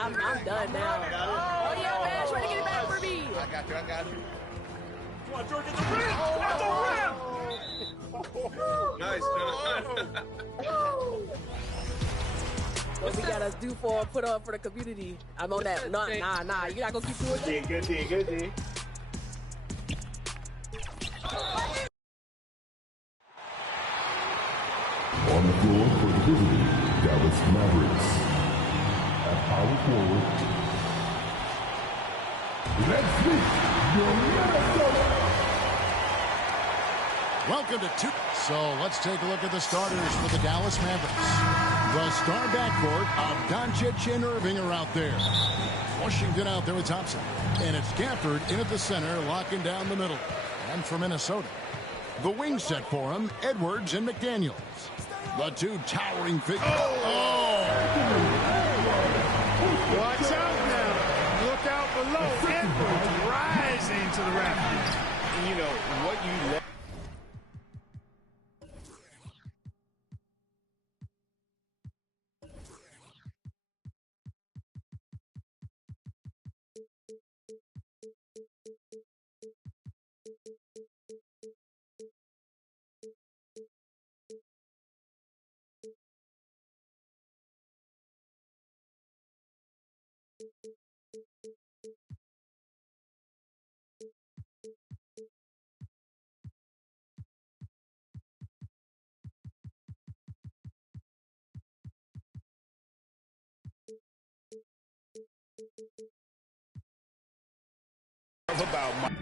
I'm done now. Oh, yeah, man. Try to get it back for me. I got you. Come on, George, get the rim! At the rim! Nice, What we gotta do put on for the community? I'm on that. Nah. You're not gonna keep doing that. Good D. On the floor for the visiting Dallas Mavericks. At power forward, let's meet your Minnesota. Welcome to two. So let's take a look at the starters for the Dallas Mavericks. The star backcourt of Doncic and Irving are out there. Washington out there with Thompson. And it's Gafford in at the center, locking down the middle. And for Minnesota, the wing set for him, Edwards and McDaniels. The two towering figures. Watch out now. Look out below. Edwards rising to the rafters. You know, what you love. About Mike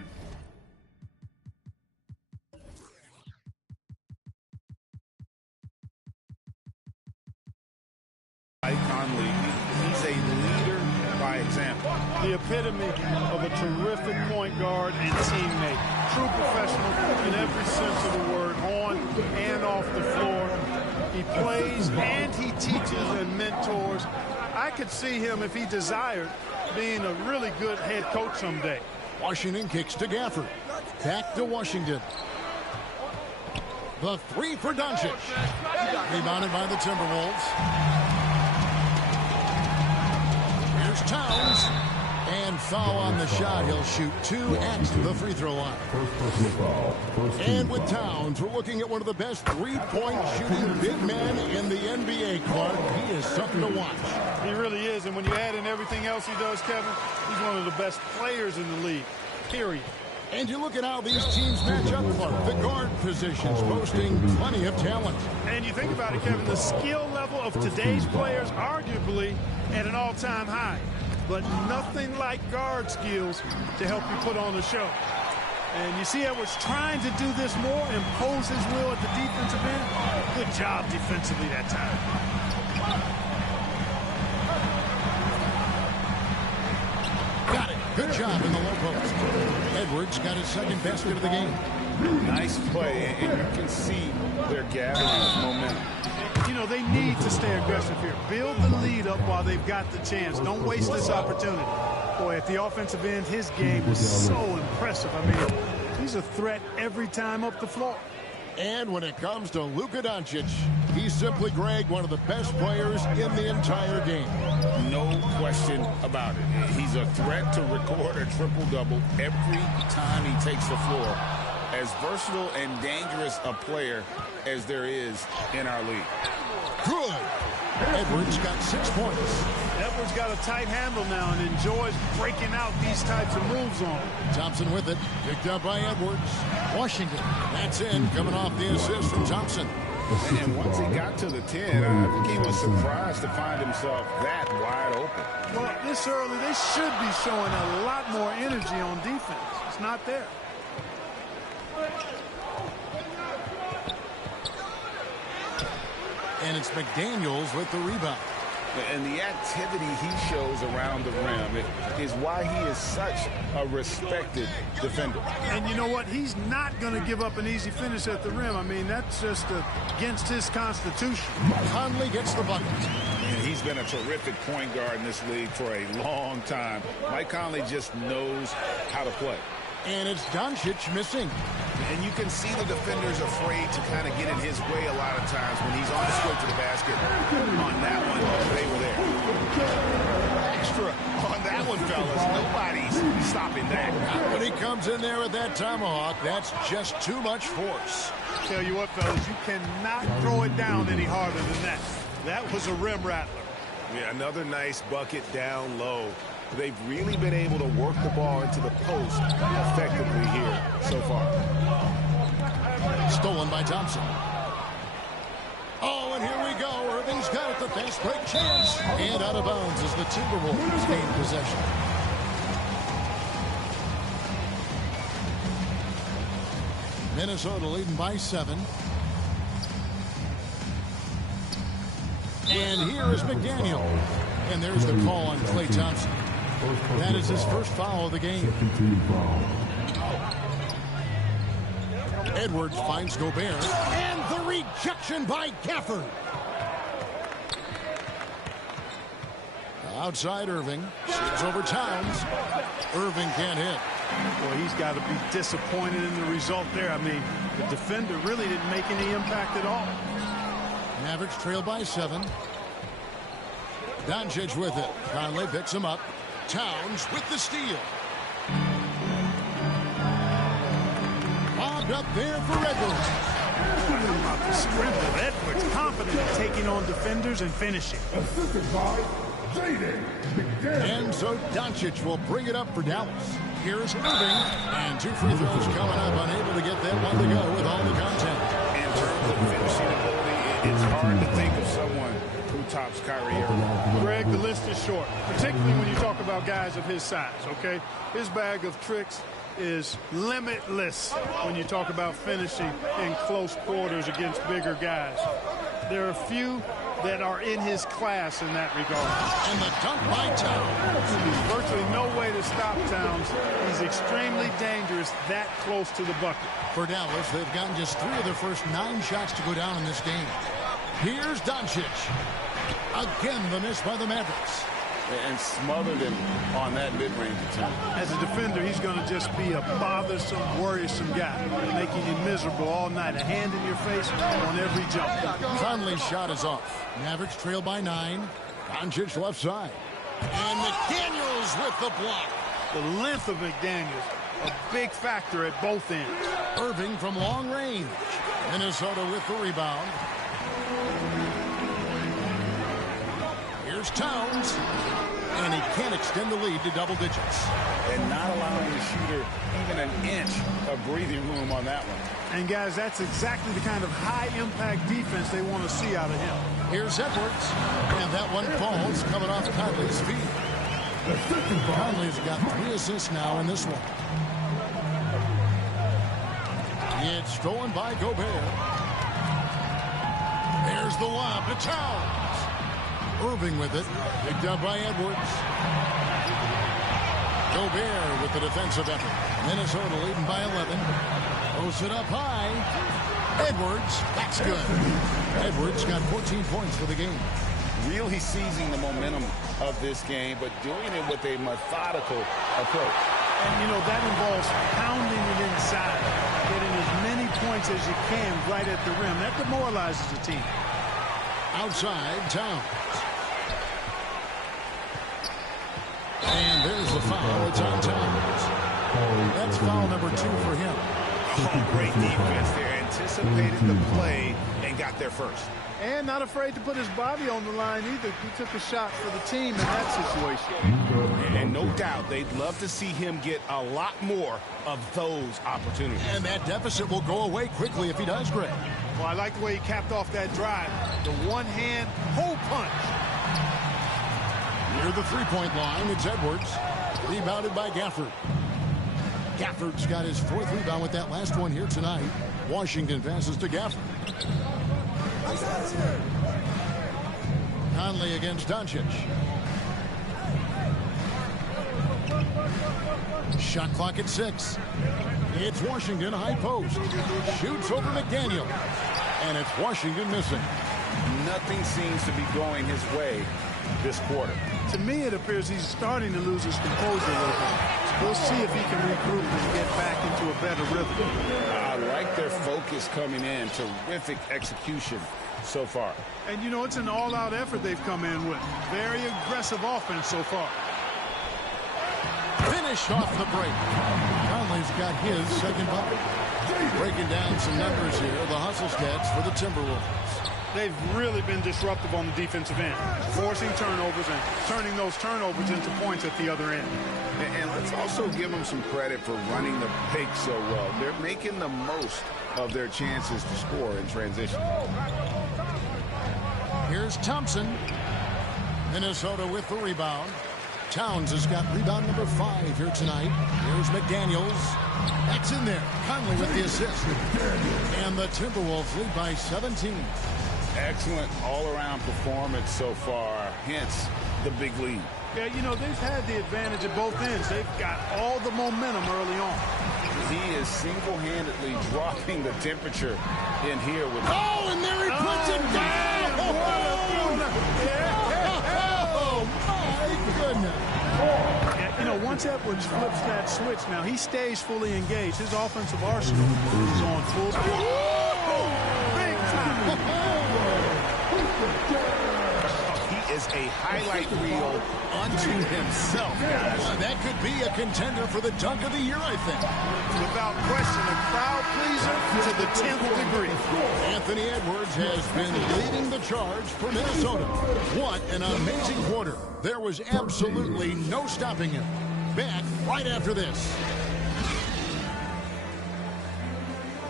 Conley, he's a leader by example. The epitome of a terrific point guard and teammate. True professional in every sense of the word, on and off the floor. He plays and he teaches and mentors. I could see him, if he desired, being a really good head coach someday. Washington kicks to Gafford. Back to Washington. The three for Doncic. Rebounded by the Timberwolves. Here's Towns. And foul on the shot. He'll shoot 2 at the free throw line. And with Towns, we're looking at one of the best three-point shooting big men in the NBA, Clark. He is something to watch. He really is, and when you add in everything else he does, Kevin, he's one of the best players in the league, period. And you look at how these teams match up, Clark. The guard positions boasting plenty of talent. And you think about it, Kevin, the skill level of today's players arguably at an all-time high. But nothing like guard skills to help you put on the show. And you see Edwards trying to do this more, impose his will at the defensive end. Good job defensively that time. Got it. Good job in the low post. Edwards got his second basket of the game. nice play, and you can see they're gathering momentum. You know, they need to stay aggressive here. Build the lead up while they've got the chance. Don't waste this opportunity. Boy, at the offensive end, his game is so impressive. I mean, he's a threat every time up the floor. And when it comes to Luka Doncic, he's simply, Greg, one of the best players in the entire game. No question about it. He's a threat to record a triple-double every time he takes the floor. As versatile and dangerous a player as there is in our league. Good. Edwards got 6 points. Edwards got a tight handle now and enjoys breaking out these types of moves on him. Thompson with it. Picked up by Edwards. Washington. That's in. Coming off the assist from Thompson. And once he got to the 10, I think he was surprised to find himself that wide open. Well, this early, they should be showing a lot more energy on defense. It's not there. And it's McDaniels with the rebound. And the activity he shows around the rim is why he is such a respected defender. And you know what? He's not going to give up an easy finish at the rim. I mean, that's just against his constitution. Conley gets the bucket. And he's been a terrific point guard in this league for a long time. Mike Conley just knows how to play. And it's Doncic missing. And you can see the defenders afraid to kind of get in his way a lot of times when he's on his way to the basket. On that one, they were there. Extra stopping that. When he comes in there with that tomahawk, that's just too much force. Tell you what, fellas, you cannot throw it down any harder than that. That was a rim rattler. Yeah, another nice bucket down low. They've really been able to work the ball into the post effectively here so far. Stolen by Thompson. Oh, and here we go. Irving's got it, the fast break chance. And out of bounds as the Timberwolves gain possession. Minnesota leading by 7. And here is McDaniel. And there's the call on Klay Thompson. That is his first foul of the game. Edwards finds Gobert. And the rejection by Gafford. Outside Irving. Shoots over Towns. Irving can't hit. Well, he's got to be disappointed in the result there. I mean, the defender really didn't make any impact at all. Mavericks trail by 7. Doncic with it. Conley picks him up. Towns with the steal. Bobbed up there for Edwards. How about the scramble? Edwards confident in taking on defenders and finishing. And so Doncic will bring it up for Dallas. Here's Irving. And 2 free throws coming up. Unable to get that one to go with all the content. In terms of finishing ability, it's hard to think of someone who tops Kyrie Irving. Greg, the list is short, particularly when you talk about guys of his size, okay? His bag of tricks is limitless when you talk about finishing in close quarters against bigger guys. There are few that are in his class in that regard. And the dunk by Towns. There's virtually no way to stop Towns. He's extremely dangerous that close to the bucket. For Dallas, they've gotten just 3 of their first 9 shots to go down in this game. Here's Doncic. Again, the miss by the Mavericks. And smothered him on that mid-range attempt. As a defender, he's going to just be a bothersome, worrisome guy, making you miserable all night. A hand in your face on every jump. Conley's shot is off. Mavericks trail by 9. Doncic left side. And McDaniels with the block. The length of McDaniels, a big factor at both ends. Irving from long range. Minnesota with the rebound. Here's Towns. And he can't extend the lead to double digits. And not allowing the shooter even an inch of breathing room on that one. And, guys, that's exactly the kind of high-impact defense they want to see out of him. Here's Edwards. And that one falls coming off Conley's feet. Conley's got 3 assists now in this one. It's stolen by Gobert. There's the lob to Towns. Irving with it. Picked up by Edwards. Gobert with the defensive effort. Minnesota leading by 11. Posts it up high. Edwards. That's good. Edwards got 14 points for the game. Really seizing the momentum of this game, but doing it with a methodical approach. And, you know, that involves pounding it inside, getting as many points as you can right at the rim. That demoralizes the team. Outside, Towns. And there's the foul. It's on Towns. That's foul number 2 for him. Oh, great defense there. Anticipated the play and got there first. And not afraid to put his body on the line either. He took a shot for the team in that situation. And no doubt they'd love to see him get a lot more of those opportunities. And that deficit will go away quickly if he does, Greg. Well, I like the way he capped off that drive. The one-hand hole punch. Near the three-point line, it's Edwards. Rebounded by Gafford. Gafford's got his 4th rebound with that last one here tonight. Washington passes to Gafford. Conley against Doncic. Shot clock at 6. It's Washington high post. Shoots over McDaniel. And it's Washington missing. Nothing seems to be going his way this quarter. To me, it appears he's starting to lose his composure a little bit. We'll see if he can regroup and get back into a better rhythm. I like their focus coming in. Terrific execution so far. And, you know, it's an all-out effort they've come in with. Very aggressive offense so far. finish off the break. Conley's got his second bucket. Breaking down some numbers here, the hustle stats for the Timberwolves. They've really been disruptive on the defensive end, forcing turnovers and turning those turnovers into points at the other end. And let's also give them some credit for running the pick so well. They're making the most of their chances to score in transition. Here's Thompson. Minnesota with the rebound. Towns has got rebound number 5 here tonight. Here's McDaniels. That's in there. Conley with the assist. And the Timberwolves lead by 17. Excellent all-around performance so far, hence the big lead. Yeah, you know, they've had the advantage at both ends. They've got all the momentum early on. He is single-handedly dropping the temperature in here with... Oh, and there he puts it down! Oh, my goodness. Yeah, you know, once Edwards flips that switch, now he stays fully engaged. His offensive arsenal is on full speed. Big time! He is a highlight reel unto himself, guys. That could be a contender for the dunk of the year, I think. Without question, a crowd pleaser to the 10th degree. Anthony Edwards has been leading the charge for Minnesota. What an amazing quarter. There was absolutely no stopping him. Back right after this.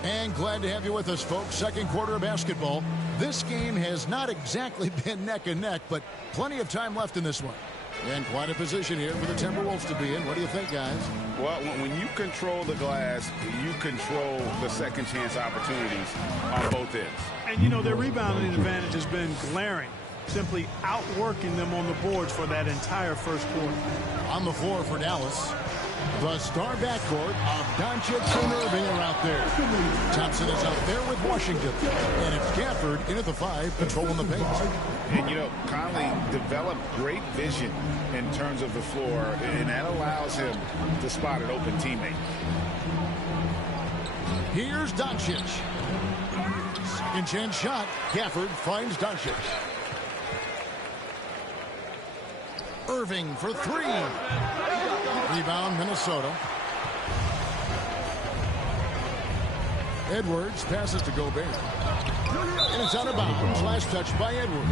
And glad to have you with us, folks. Second quarter of basketball. This game has not exactly been neck and neck, but plenty of time left in this one. And quite a position here for the Timberwolves to be in. What do you think, guys? Well, when you control the glass, you control the second chance opportunities on both ends. And, you know, their rebounding advantage has been glaring, simply outworking them on the boards for that entire first quarter. On the floor for Dallas, the star backcourt of Doncic and Irving are out there. Thompson is out there with Washington. And it's Gafford in at the 5, controlling the paint. And, you know, Conley developed great vision in terms of the floor, and that allows him to spot an open teammate. Here's Doncic. Second chance shot. Gafford finds Doncic. Irving for 3. Rebound, Minnesota. Edwards passes to Gobert. And it's out of bounds. Last touch by Edwards.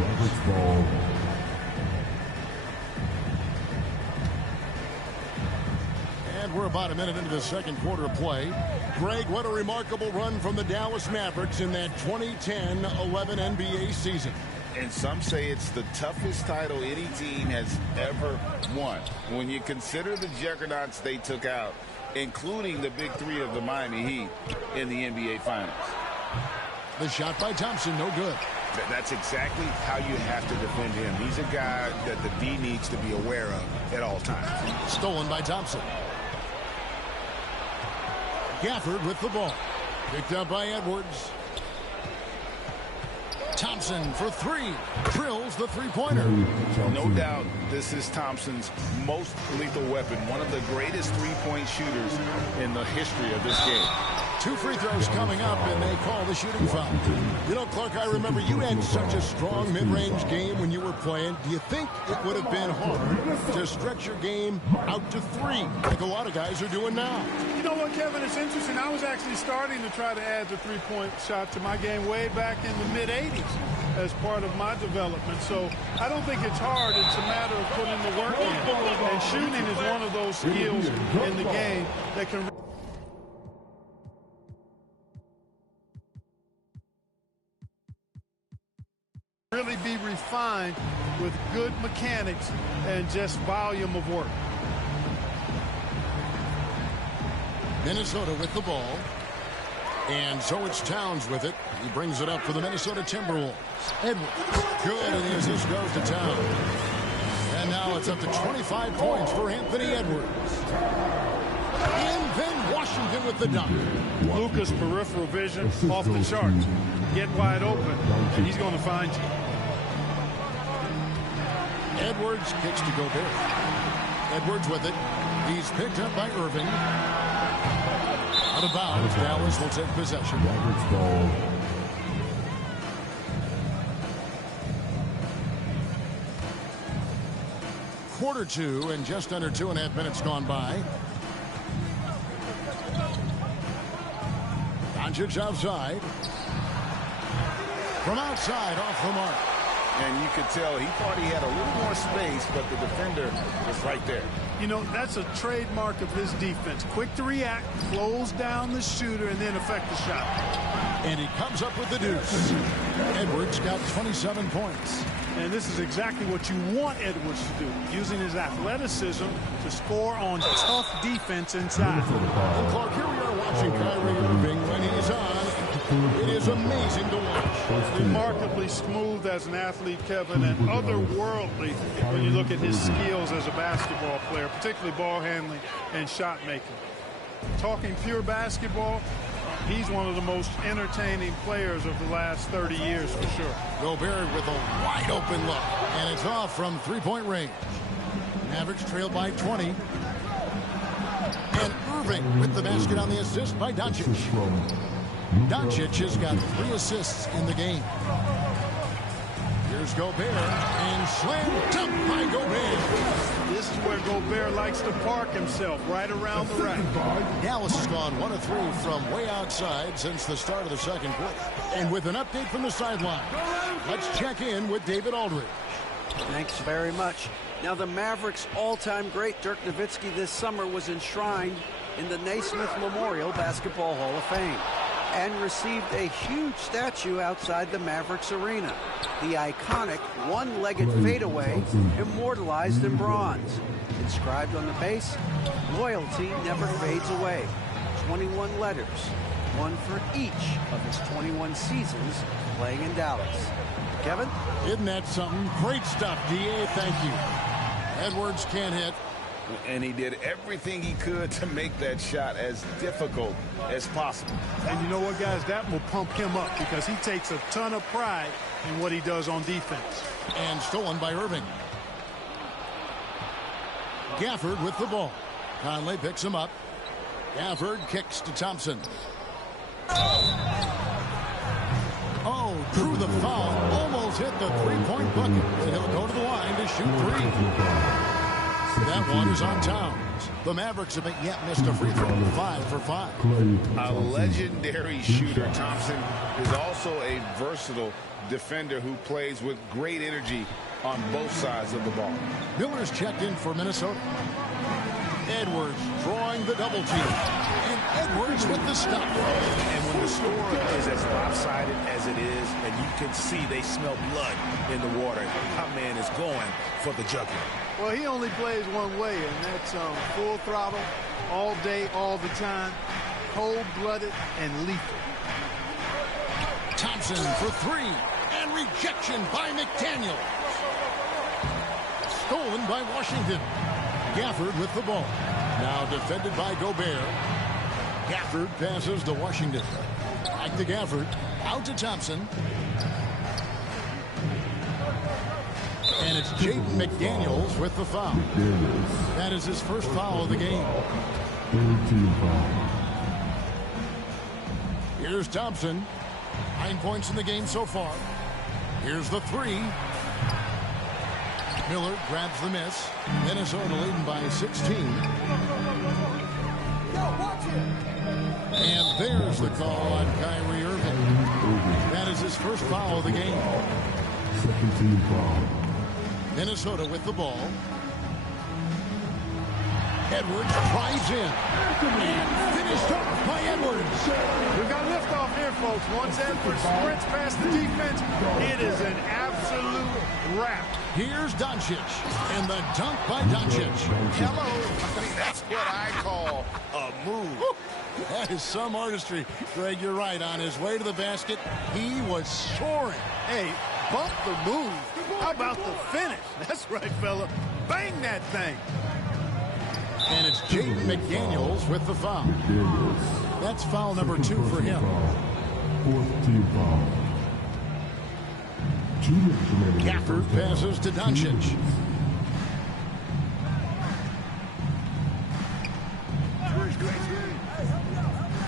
And we're about a minute into the second quarter of play. Greg, what a remarkable run from the Dallas Mavericks in that 2010-11 NBA season. And some say it's the toughest title any team has ever won. When you consider the juggernauts they took out, including the big 3 of the Miami Heat in the NBA Finals. The shot by Thompson, no good. That's exactly how you have to defend him. He's a guy that the D needs to be aware of at all times. Stolen by Thompson. Gafford with the ball. Picked up by Edwards. Thompson for 3. Drills the three-pointer. No doubt this is Thompson's most lethal weapon. One of the greatest three-point shooters in the history of this game. 2 free throws coming up, and they call the shooting foul. You know, Clark, I remember you had such a strong mid-range game when you were playing. Do you think it would have been hard to stretch your game out to 3, like a lot of guys are doing now? You know what, Kevin? It's interesting. I was actually starting to try to add the three-point shot to my game way back in the mid-'80s as part of my development. So I don't think it's hard. It's a matter of putting the work in. And shooting is one of those skills in the game that can really be refined with good mechanics and just volume of work. Minnesota with the ball. And so it's Towns with it. He brings it up for the Minnesota Timberwolves. Edwards. Good, and the assist goes to Towns. And now it's up to 25 points for Anthony Edwards. And then Washington with the dunk. Luka's peripheral vision off the charts. Get wide open, and he's going to find you. Edwards kicks to Gobert. Edwards with it. He's picked up by Irving. Out of bounds. Dallas will take possession. quarter two and just under 2.5 minutes gone by. Doncic outside. From outside, off the mark. And you could tell he thought he had a little more space, but the defender was right there. You know, that's a trademark of his defense. Quick to react, close down the shooter, and then affect the shot. And he comes up with the deuce. Edwards got 27 points. And this is exactly what you want Edwards to do, using his athleticism to score on tough defense inside. And Clark, here we are watching Kyrie Irving when he's on. It is amazing to watch. Remarkably smooth as an athlete, Kevin, and otherworldly when you look at his skills as a basketball player, particularly ball handling and shot making. Talking pure basketball, he's one of the most entertaining players of the last 30 years for sure. Gobert with a wide open look, and it's off from three-point range. Mavericks trail by 20. And Irving with the basket on the assist by Doncic. Doncic has got 3 assists in the game. Here's Gobert, and slam dunk by Gobert. This is where Gobert likes to park himself, right around the rack. Dallas has gone 1 of 3 from way outside since the start of the second quarter. And with an update from the sideline, let's check in with David Aldridge. Thanks very much. Now, the Mavericks' all-time great Dirk Nowitzki this summer was enshrined in the Naismith Memorial Basketball Hall of Fame and received a huge statue outside the Mavericks arena. The iconic one-legged fadeaway immortalized in bronze. Inscribed on the base, loyalty never fades away. 21 letters, one for each of his 21 seasons playing in Dallas. Kevin? Isn't that something? Great stuff, D.A. Thank you. Edwards can't hit. And he did everything he could to make that shot as difficult as possible. And you know what, guys? That will pump him up because he takes a ton of pride in what he does on defense. And stolen by Irving. Gafford with the ball. Conley picks him up. Gafford kicks to Thompson. Oh, drew the foul. Almost hit the three-point bucket. And he'll go to the line to shoot 3. That one is on Towns. The Mavericks have yet missed a free throw. 5 for 5. A legendary shooter. Thompson is also a versatile defender who plays with great energy on both sides of the ball. Miller's checked in for Minnesota. Edwards drawing the double team. And Edwards with the stop. And when the score is as lopsided as it is, and you can see they smell blood in the water, my man is going for the jugular. Well, he only plays one way, and that's full throttle, all day, all the time, cold-blooded and lethal. Thompson for 3, and rejection by McDaniel. Stolen by Washington. Gafford with the ball. Now defended by Gobert. Gafford passes to Washington. Back to Gafford. Out to Thompson. And it's Jaden McDaniels with the foul. That is his first foul of the game. Here's Thompson. 9 points in the game so far. Here's the 3. Miller grabs the miss. Minnesota leading by 16. And there's the call on Kyrie Irving. That is his first foul of the game. Second team foul. Minnesota with the ball. Edwards drives in. And finished off by Edwards. We've got liftoff here, folks. Once Edwards sprints past the defense, it is an absolute wrap. Here's Doncic. And the dunk by Doncic. Hello. I mean, that's what I call a move. That is some artistry. Greg, you're right. On his way to the basket, he was soaring. Hey, bump the move. How about the finish? That's right, fella. Bang that thing. And it's Jaden McDaniels with the foul. That's foul number 2 for him. Fourth team foul. 2 minutes remaining. Gafford passes to Doncic.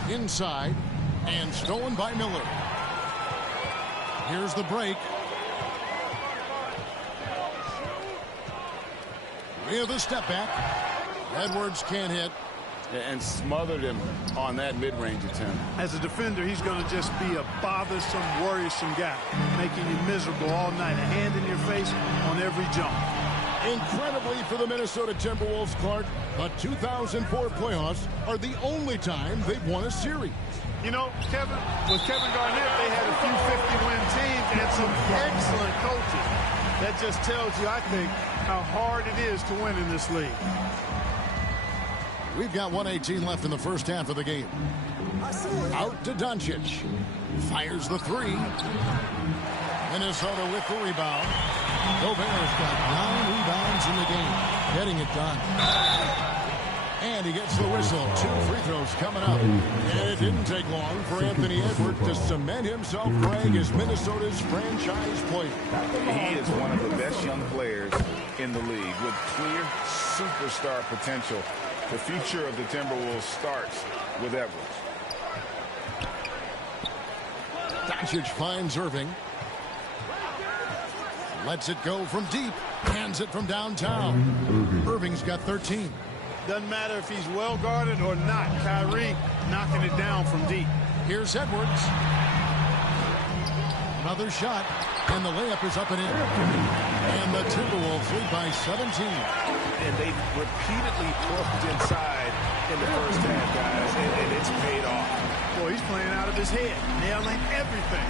Inside and stolen by Miller. Here's the break. with a step back. Edwards can't hit. And smothered him on that mid-range attempt. As a defender, he's going to just be a bothersome, worrisome guy, making you miserable all night. A hand in your face on every jump. Incredibly for the Minnesota Timberwolves, Clark, but 2004 playoffs are the only time they've won a series. You know, with Kevin Garnett, they had a few 50-win teams and some excellent coaches. That just tells you, I think, how hard it is to win in this league. We've got 1:18 left in the first half of the game. Out to Doncic. Fires the three. Minnesota with the rebound. Gobert's got 9 rebounds in the game. Getting it done. And he gets the whistle. 2 free throws coming up. And it didn't take long for Anthony Edwards to cement himself, Greg, as Minnesota's franchise player. He is one of the best young players in the league with clear superstar potential. The future of the Timberwolves starts with Edwards. Doncic finds Irving. Lets it go from deep. Hands it from downtown. Irving's got 13. Doesn't matter if he's well guarded or not. Kyrie knocking it down from deep. Here's Edwards. Another shot. And the layup is up and in. And the Timberwolves lead by 17. And they repeatedly poked inside in the first half, guys, and it's paid off. Boy, he's playing out of his head, nailing everything.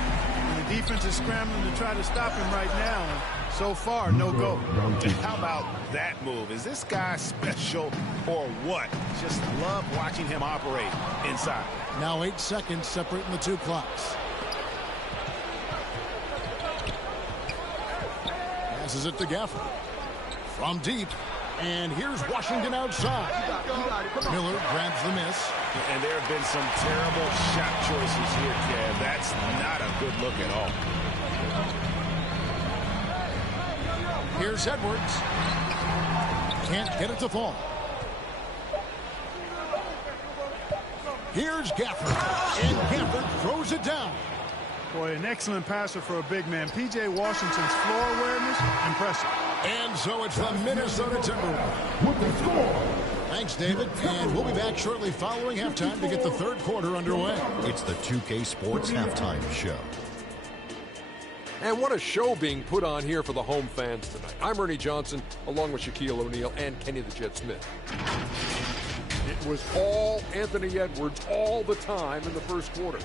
And the defense is scrambling to try to stop him right now. And so far, no go. How about that move? Is this guy special or what? Just love watching him operate inside. Now 8 seconds separating the 2 clocks. Passes it to Gafford. From deep. And here's Washington outside. Miller grabs the miss. And there have been some terrible shot choices here, Kev. That's not a good look at all. Here's Edwards. Can't get it to fall. Here's Gafford. And Gafford throws it down. Boy, an excellent passer for a big man. P.J. Washington's floor awareness, impressive. And so it's the Minnesota Timberwolves with the score. Thanks, David. And we'll be back shortly following halftime to get the third quarter underway. It's the 2K Sports Halftime Show. And what a show being put on here for the home fans tonight. I'm Ernie Johnson, along with Shaquille O'Neal and Kenny the Jet Smith. It was all Anthony Edwards all the time in the first quarter.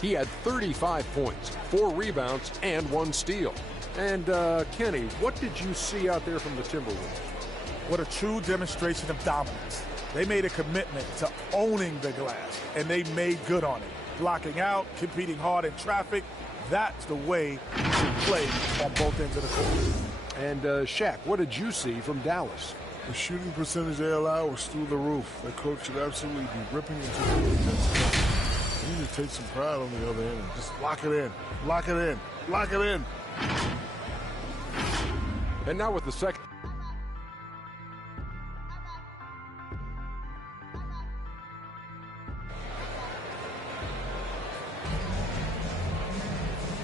He had 35 points, 4 rebounds, and 1 steal. And, Kenny, what did you see out there from the Timberwolves? What a true demonstration of dominance. They made a commitment to owning the glass, and they made good on it. Blocking out, competing hard in traffic. That's the way you should play on both ends of the court. And, Shaq, what did you see from Dallas? The shooting percentage they allowed was through the roof. That coach should absolutely be ripping into the defense. You need to take some pride on the other end and just lock it in. Lock it in. Lock it in. And now with the second.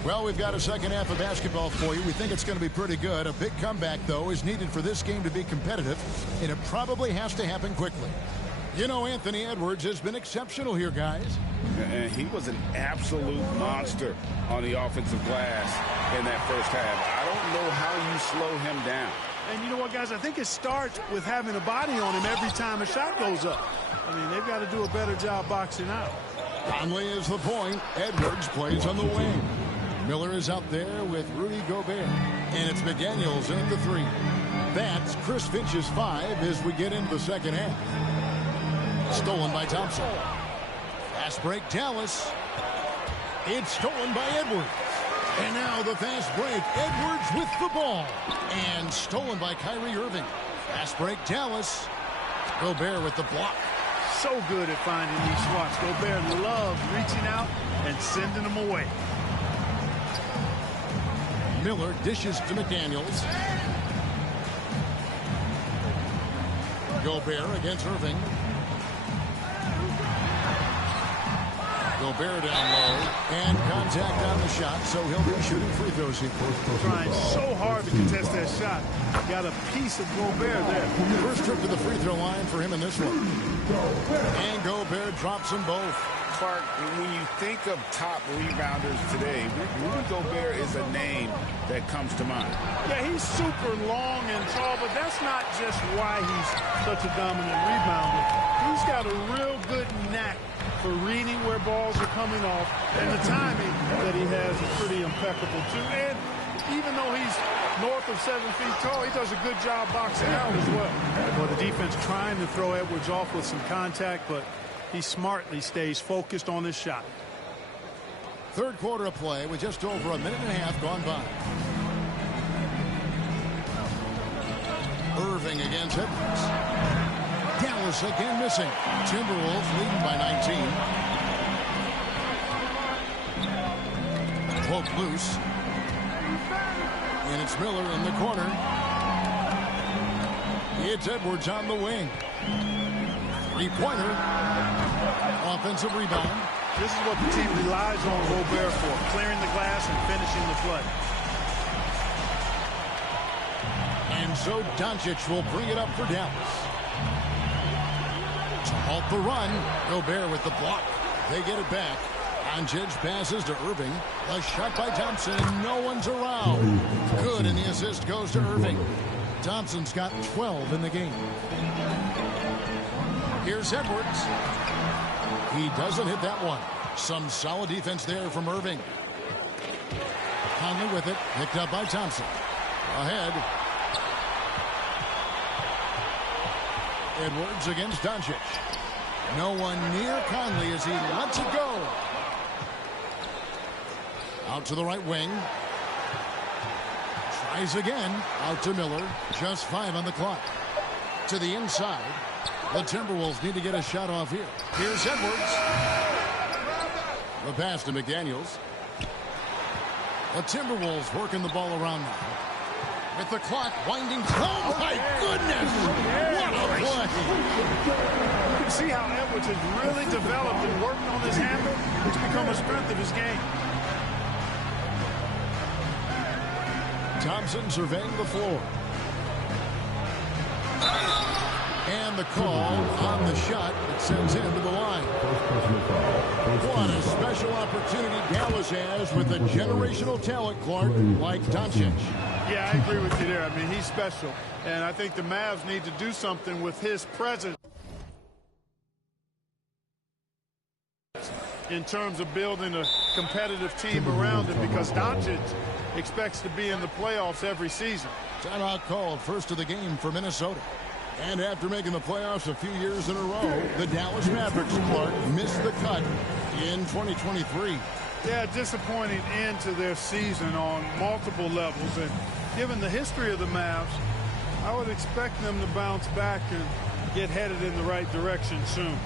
Well, we've got a second half of basketball for you. We think it's going to be pretty good. A big comeback, though, is needed for this game to be competitive, and it probably has to happen quickly. You know, Anthony Edwards has been exceptional here, guys. And he was an absolute monster on the offensive glass in that first half. I don't know how you slow him down. And you know what, guys? I think it starts with having a body on him every time a shot goes up. I mean, they've got to do a better job boxing out. Conley is the point. Edwards plays on the wing. Miller is out there with Rudy Gobert. And it's McDaniels in the 3. That's Chris Finch's 5 as we get into the second half. Stolen by Thompson. Fast break, Dallas. It's stolen by Edwards. And now the fast break. Edwards with the ball. And stolen by Kyrie Irving. Fast break, Dallas. Gobert with the block. So good at finding these swats. Gobert loves reaching out and sending them away. Miller dishes to McDaniels. Gobert against Irving. Gobert down low, and contact on the shot, so he'll be shooting free throws here. Trying so hard to contest that shot. Got a piece of Gobert there. First trip to the free throw line for him in this one. And Gobert drops them both. Clark, when you think of top rebounders today, Rudy Gobert is a name that comes to mind. Yeah, he's super long and tall, but that's not just why he's such a dominant rebounder. He's got a real good knack for reading where balls are coming off, and the timing that he has is pretty impeccable, too. And even though he's north of 7 feet tall, he does a good job boxing out as well. Well, the defense trying to throw Edwards off with some contact, but he smartly stays focused on his shot. Third quarter of play with just over a minute and a half gone by. Irving against Edwards. Dallas again missing. Timberwolves leading by 19. Poke loose. And it's Miller in the corner. It's Edwards on the wing. Three-pointer. Offensive rebound. This is what the team relies on Gobert for, clearing the glass and finishing the play. And so Doncic will bring it up for Dallas. To halt the run, Gobert with the block. They get it back. Doncic passes to Irving. A shot by Thompson, and no one's around. Good, and the assist goes to Irving. Thompson's got 12 in the game. Here's Edwards. He doesn't hit that one. Some solid defense there from Irving. Conley with it, picked up by Thompson. Ahead. Edwards against Doncic. No one near Conley as he lets it go. Out to the right wing. Tries again. Out to Miller. Just 5 on the clock. To the inside. The Timberwolves need to get a shot off here. Here's Edwards. The pass to McDaniels. The Timberwolves working the ball around now. With the clock winding. Oh, my goodness! What a play! You can see how Edwards has really developed and worked on his handle. It's become a strength of his game. Thompson surveying the floor. And the call on the shot that sends him to the line. What a special opportunity Dallas has with a generational talent, Clark, like Doncic. Yeah, I agree with you there. I mean, he's special. And I think the Mavs need to do something with his presence in terms of building a competitive team around him, because Doncic expects to be in the playoffs every season. Timeout called, first of the game for Minnesota. And after making the playoffs a few years in a row, the Dallas Mavericks, Clark, missed the cut in 2023. Yeah, disappointing end to their season on multiple levels. And given the history of the Mavs, I would expect them to bounce back and get headed in the right direction soon.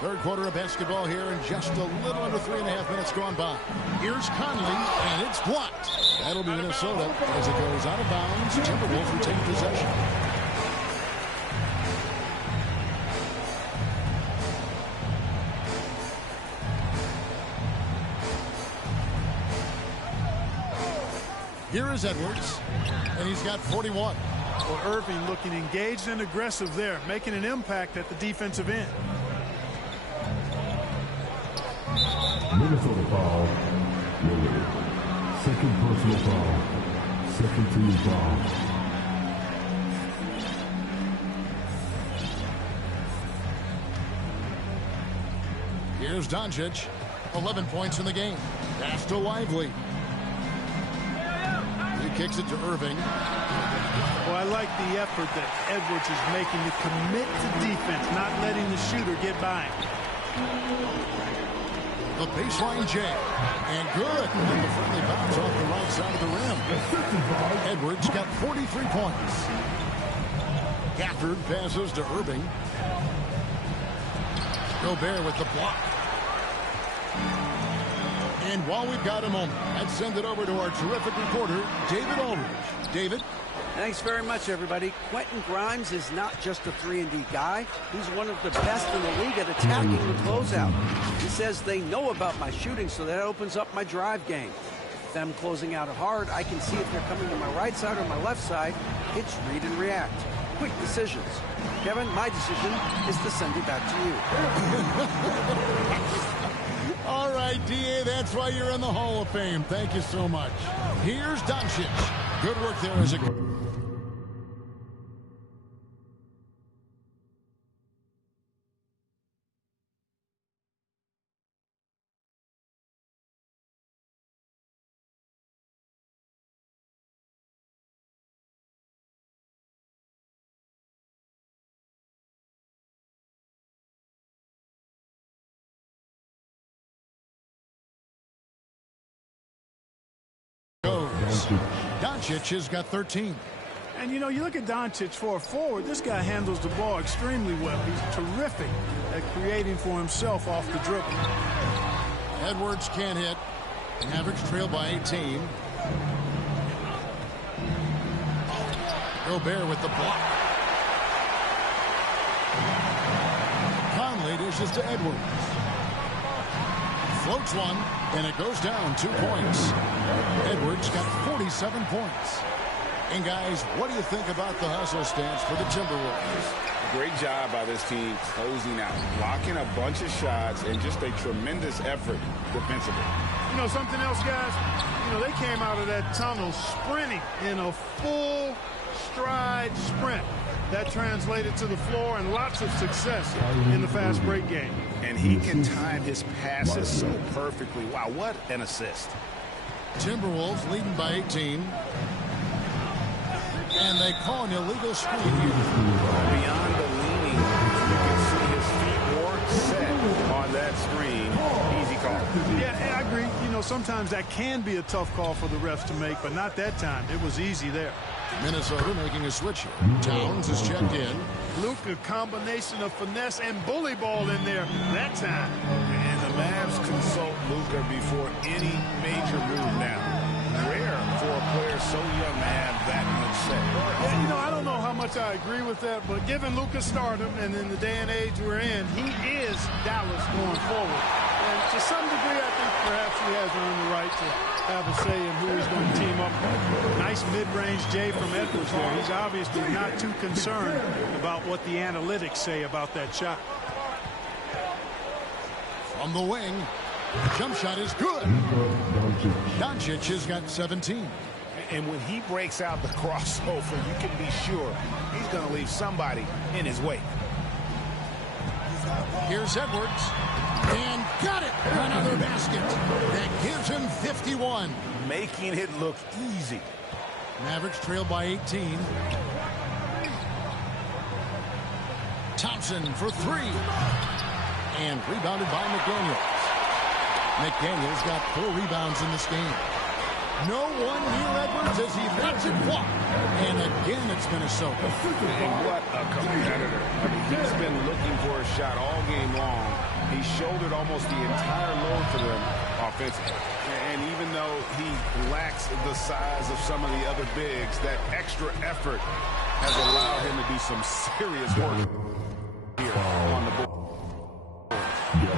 Third quarter of basketball here, and just a little under 3.5 minutes gone by. Here's Conley, and it's blocked. That'll be Minnesota as it goes out of bounds. Timberwolves retain possession. Here is Edwards, and he's got 41. Well, Irving looking engaged and aggressive there, making an impact at the defensive end. Minnesota foul. Miller. Second personal foul. Second team foul. Here's Doncic. 11 points in the game. Pass to Lively. He kicks it to Irving. Well, I like the effort that Edwards is making to commit to defense, not letting the shooter get by him. The baseline J. And good. And the friendly bounce off the right side of the rim. Edwards got 43 points. Gafford passes to Irving. Gobert with the block. And while we've got a moment, let's send it over to our terrific reporter, David Aldridge. David? Thanks very much, everybody. Quentin Grimes is not just a 3-and-D guy. He's one of the best in the league at attacking the closeout. He says they know about my shooting, so that opens up my drive game. If I'm closing out hard, I can see if they're coming to my right side or my left side. It's read and react. Quick decisions. Kevin, my decision is to send it back to you. All right, D.A., that's why you're in the Hall of Fame. Thank you so much. Here's Doncic. Good work there as a... Doncic has got 13. And, you know, you look at Doncic for a forward, this guy handles the ball extremely well. He's terrific at creating for himself off the dribble. Edwards can't hit. Mavericks trail by 18. Gobert with the block. Conley dishes to Edwards. Floats one, and it goes down 2 points. Edwards got 47 points. And guys, what do you think about the hustle stance for the Timberwolves? Great job by this team closing out, blocking a bunch of shots, and just a tremendous effort defensively. You know, something else, guys? You know, they came out of that tunnel sprinting in a full stride sprint. That translated to the floor and lots of success in the fast break game. And he can time his passes so perfectly. Wow, what an assist. Timberwolves leading by 18. And they call an illegal screen here. Beyond the leaning, you can see his feet weren't set on that screen. Easy call. Yeah, I agree. You know, sometimes that can be a tough call for the refs to make, but not that time. It was easy there. Minnesota making a switch here. Towns is checked in. Luka, combination of finesse and bully ball in there that time. And the Mavs consult Luka before any major move now. Rare for a player so young to have that much set. Yeah, you know, I don't know how much I agree with that, but given Luka's stardom and in the day and age we're in, he is Dallas going forward. And to some degree, I think perhaps he has earned the right to have a say in who he's going to team up with. Nice mid-range J from Edwards there. He's obviously not too concerned about what the analytics say about that shot. From the wing, jump shot is good. Doncic has got 17. And when he breaks out the crossover, you can be sure he's going to leave somebody in his wake. Here's Edwards. And got it. Another basket. That gives him 51. Making it look easy. Mavericks trail by 18. Thompson for three. And rebounded by McDaniels. McDaniels got 4 rebounds in this game. No one near Edwards as he lets it fly. And again, it's Minnesota. And what a competitor. I mean, he's been looking for a shot all game long. He shouldered almost the entire load for them offensively. And even though he lacks the size of some of the other bigs, that extra effort has allowed him to do some serious work here on the board.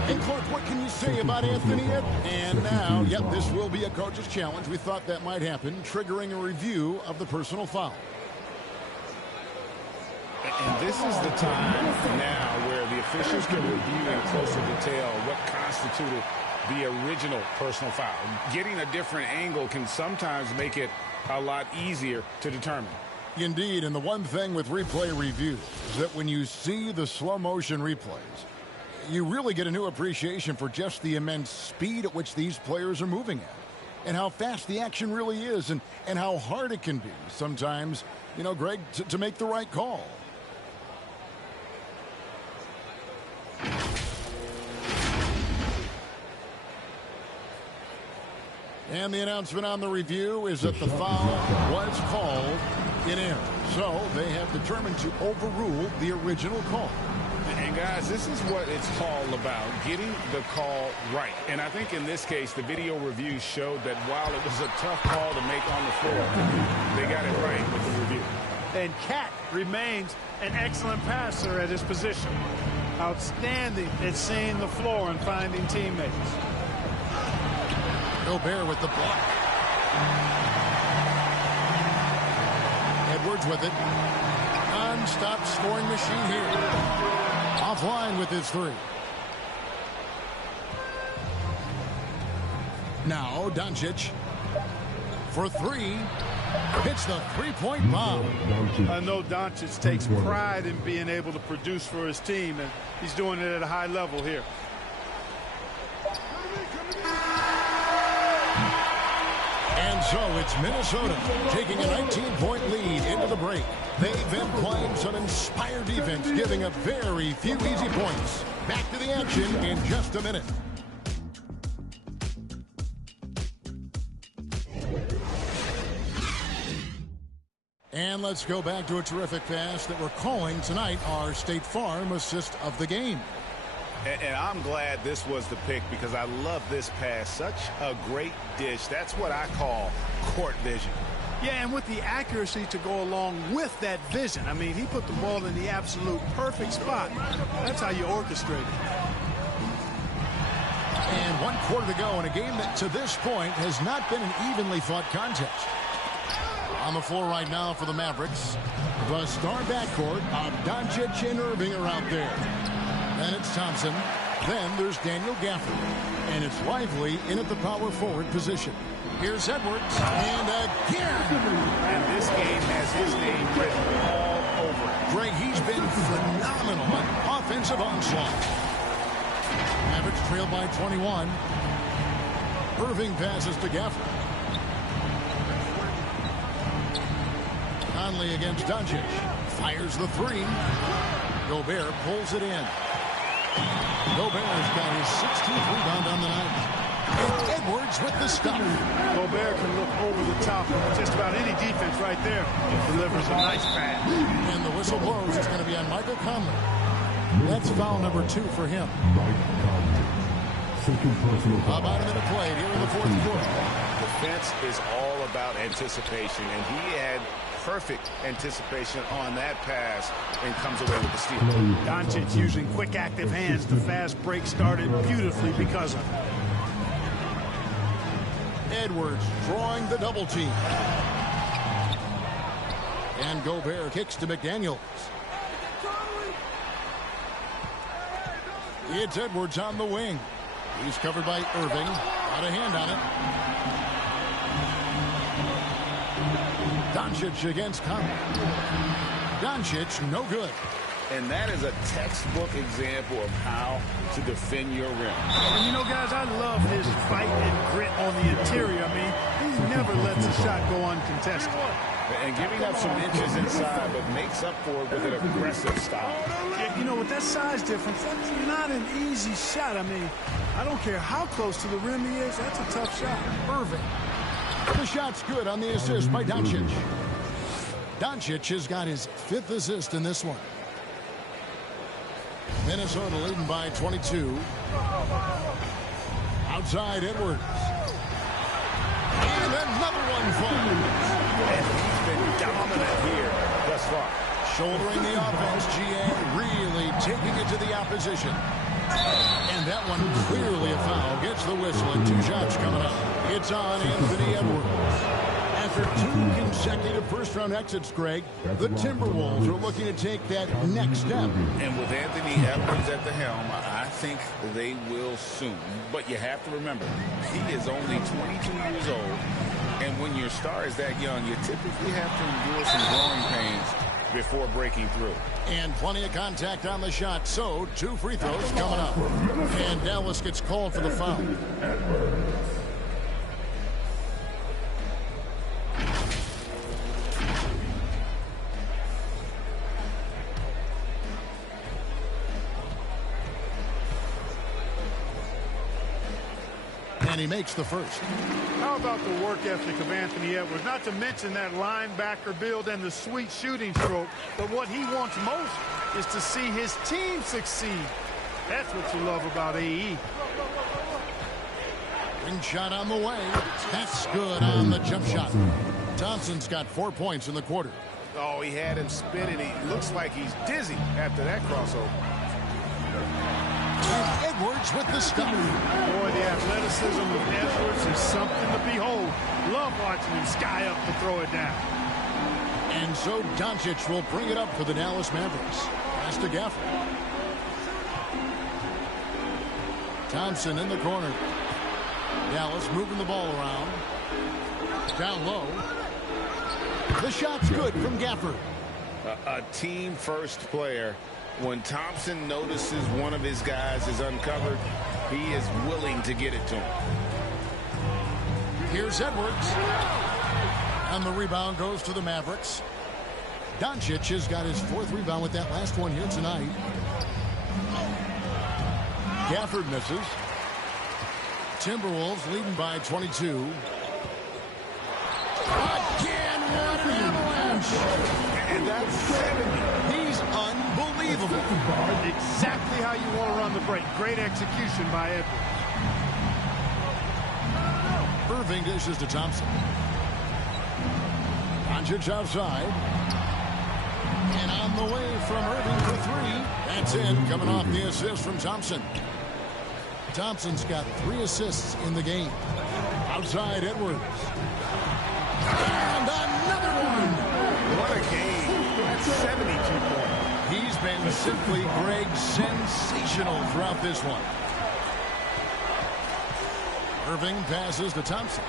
And Clark, what can you say about Anthony Edwards? And now, yep, this will be a coach's challenge. We thought that might happen, triggering a review of the personal foul. And this is the time now where the officials can review in closer detail what constituted the original personal foul. Getting a different angle can sometimes make it a lot easier to determine. Indeed, and the one thing with replay review is that when you see the slow motion replays, you really get a new appreciation for just the immense speed at which these players are moving at, and how fast the action really is, and how hard it can be sometimes, you know, Greg, to make the right call. And the announcement on the review is that the foul was called in error. So they have determined to overrule the original call. And guys, this is what it's all about, getting the call right. And I think in this case, the video review showed that while it was a tough call to make on the floor, they got it right with the review. And Cat remains an excellent passer at his position. Outstanding at seeing the floor and finding teammates. Gobert with the block. Edwards with it. Non-stop scoring machine here. Offline with his three. Now Doncic for three. Hits the three-point bomb. I know Doncic takes pride in being able to produce for his team, and he's doing it at a high level here. And so it's Minnesota taking a 19-point lead into the break. They've been playing some inspired defense, giving up very few easy points. Back to the action in just a minute. And let's go back to a terrific pass that we're calling tonight our State Farm assist of the game. And I'm glad this was the pick because I love this pass. Such a great dish. That's what I call court vision. Yeah, and with the accuracy to go along with that vision. I mean, he put the ball in the absolute perfect spot. That's how you orchestrate it. And 1 quarter to go in a game that to this point has not been an evenly fought contest. On the floor right now for the Mavericks, the star backcourt of Doncic and Irving are out there. Then it's Thompson. Then there's Daniel Gafford. And it's Lively in at the power forward position. Here's Edwards. And again. And this game has his name written all over it. Greg, he's been phenomenal on offensive onslaught. Mavericks trail by 21. Irving passes to Gafford. Conley against Doncic. Fires the three. Gobert pulls it in. Gobert's got his 16th rebound on the night. And Edwards with the stop. Gobert can look over the top of just about any defense right there. Delivers a nice pass. And the whistle blows. It's going to be on Michael Conley. That's foul number 2 for him. About a minute played here in the fourth quarter. Defense is all about anticipation, and he had perfect anticipation on that pass and comes away with the steal. Doncic using quick active hands. The fast break started beautifully because of it. Edwards drawing the double team. And Gobert kicks to McDaniels. It's Edwards on the wing. He's covered by Irving. Got a hand on it. Doncic against Conley. Doncic, no good. And that is a textbook example of how to defend your rim. And you know, guys, I love his fight and grit on the interior. I mean, he never lets a shot go uncontested. And giving up some inches inside, but makes up for it with an aggressive style. You know, with that size difference, that's not an easy shot. I mean, I don't care how close to the rim he is. That's a tough shot. Irving. The shot's good on the assist by Doncic. Doncic has got his 5th assist in this one. Minnesota leading by 22. Outside Edwards. And another one falls. And he's been dominant here thus far. Shouldering the offense, GA really taking it to the opposition. And that one clearly a foul. Gets the whistle and 2 shots coming up. It's on Anthony Edwards. After 2 consecutive first-round exits, Greg, the Timberwolves are looking to take that next step. And with Anthony Edwards at the helm, I think they will soon. But you have to remember, he is only 22 years old. And when your star is that young, you typically have to endure some growing pains before breaking through. And plenty of contact on the shot. So 2 free throws coming up. And Dallas gets called for the foul. And And he makes the first. How about the work ethic of Anthony Edwards? Not to mention that linebacker build and the sweet shooting stroke. But what he wants most is to see his team succeed. That's what you love about AE. Ring shot on the way. That's good on the jump shot. Thompson's got 4 points in the quarter. Oh, he had him spinning. He looks like he's dizzy after that crossover. And Edwards with the stop. Boy, the athleticism of Edwards is something to behold. Love watching him sky up to throw it down. And so Doncic will bring it up for the Dallas Mavericks. Pass to Gafford. Thompson in the corner. Dallas moving the ball around. Down low. The shot's good from Gafford. A team-first player. When Thompson notices one of his guys is uncovered, he is willing to get it to him. Here's Edwards. And the rebound goes to the Mavericks. Doncic has got his 4th rebound with that last one here tonight. Gafford misses. Timberwolves leading by 22. Again, what an avalanche! And that's 70. He's unbelievable. Exactly how you want to run the break. Great execution by Edwards. Irving dishes to Thompson. Doncic outside. And on the way from Irving for 3. That's in, coming off the assist from Thompson. Thompson's got 3 assists in the game. Outside Edwards. And another one. What a game. That's 72 points. He's been simply, Greg, sensational throughout this one. Irving passes to Thompson.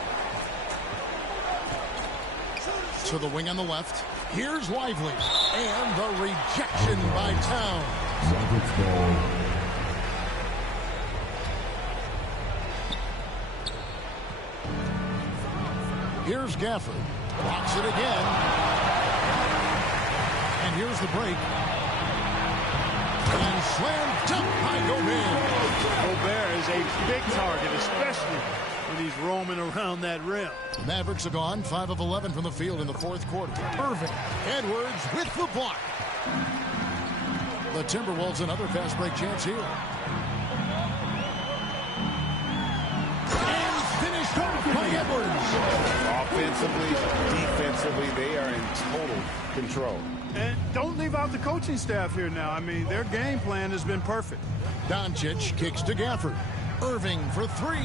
To the wing on the left. Here's Lively. And the rejection by Towns. Here's Gafford. Blocks it again. And here's the break. And slam dunk by Gobert. Gobert is a big target, especially when he's roaming around that rim. The Mavericks are gone 5 of 11 from the field in the 4th quarter. Irving. Edwards with the block. The Timberwolves another fast break chance here. And finished off by Edwards. Offensively, defensively, they are in total control. And don't leave out the coaching staff here now. I mean, their game plan has been perfect. Doncic kicks to Gafford. Irving for 3.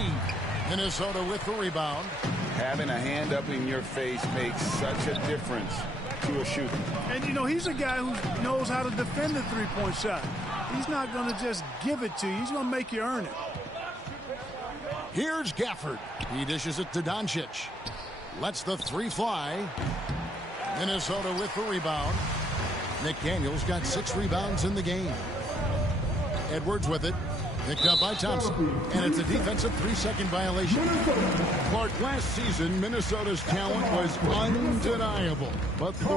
Minnesota with the rebound. Having a hand up in your face makes such a difference to a shooter. And, you know, he's a guy who knows how to defend a three-point shot. He's not going to just give it to you. He's going to make you earn it. Here's Gafford. He dishes it to Doncic. Lets the 3 fly. Minnesota with the rebound. McDaniels got 6 rebounds in the game. Edwards with it. Picked up by Thompson. And it's a defensive 3-second violation. Clark, last season, Minnesota's talent was undeniable. But the